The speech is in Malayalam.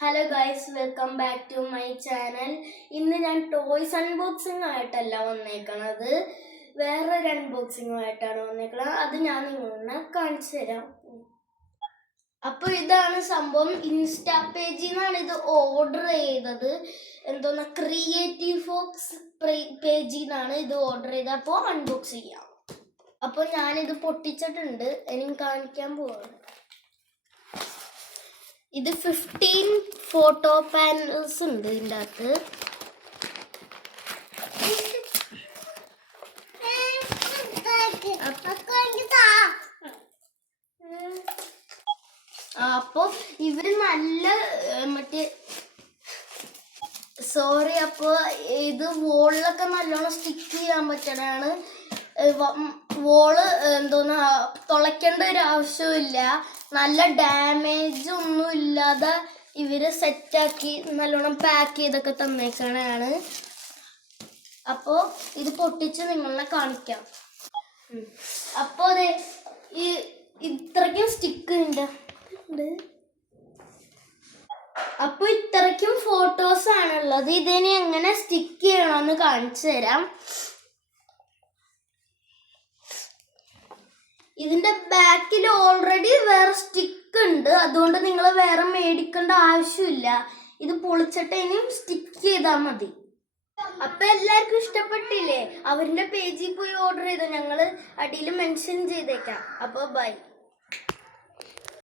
Hello guys, welcome back to my channel. ഇന്ന് ഞാൻ ടോയ്സ് അൺബോക്സിംഗ് ആയിട്ടല്ല വന്നേക്കണത്, വേറൊരു അൺബോക്സിംഗുമായിട്ടാണ് വന്നേക്കണത്. അത് ഞാൻ നിങ്ങളെ കാണിച്ചു തരാം. അപ്പോൾ ഇതാണ് സംഭവം. ഇൻസ്റ്റാ പേജിൽ നിന്നാണ് ഇത് ഓർഡർ ചെയ്തത്. എന്തോന്നാ, ക്രിയേറ്റീവ് ഫോക്സ് പേജിൽ നിന്നാണ് ഇത് ഓർഡർ ചെയ്തത്. അപ്പോൾ അൺബോക്സ് ചെയ്യാം. അപ്പോൾ ഞാനിത് പൊട്ടിച്ചിട്ടുണ്ട്, എനിക്ക് കാണിക്കാൻ പോവാണ്. ഇത് 15 ഫോട്ടോ പാനൽസ് ഉണ്ട് ഇതിൻ്റെ അകത്ത്. അപ്പോൾ ഇവര് നല്ല അപ്പോൾ ഇത് വോളിലൊക്കെ നല്ലോണം സ്റ്റിക്ക് ചെയ്യാൻ പറ്റണതാണ്. വോള് എന്തോന്നാ തുളയ്ക്കേണ്ട ഒരു ആവശ്യമില്ല. നല്ല ഡാമേജ് ഒന്നും ഇല്ലാതെ ഇവര് സെറ്റാക്കി നല്ലോണം പാക്ക് ചെയ്തൊക്കെ തന്നേക്കണതാണ്. അപ്പോൾ ഇത് പൊട്ടിച്ച് നിങ്ങളെ കാണിക്കാം. അപ്പോൾ അതെ, ഈ ഇത്രയ്ക്കും സ്റ്റിക്ക് ഉണ്ട്. അപ്പോൾ ഇത്രയ്ക്കും ഫോട്ടോസ് ആണുള്ളത്. ഇതിനെ എങ്ങനെ സ്റ്റിക്ക് ചെയ്യണമെന്ന് കാണിച്ചു തരാം. ഇതിന്റെ ബാക്കിൽ ഓൾറെഡി വേറെ സ്റ്റിക്ക് ഉണ്ട്, അതുകൊണ്ട് നിങ്ങൾ വേറെ മേടിക്കേണ്ട ആവശ്യമില്ല. ഇത് പൊളിച്ചിട്ട് ഇനിയും സ്റ്റിക്ക് ചെയ്താൽ മതി. അപ്പൊ എല്ലാവർക്കും ഇഷ്ടപ്പെട്ടില്ലേ? അവരുടെ പേജിൽ പോയി ഓർഡർ ചെയ്തോ, ഞങ്ങൾ അടിയിൽ മെൻഷൻ ചെയ്തേക്കാം. അപ്പോൾ ബൈ.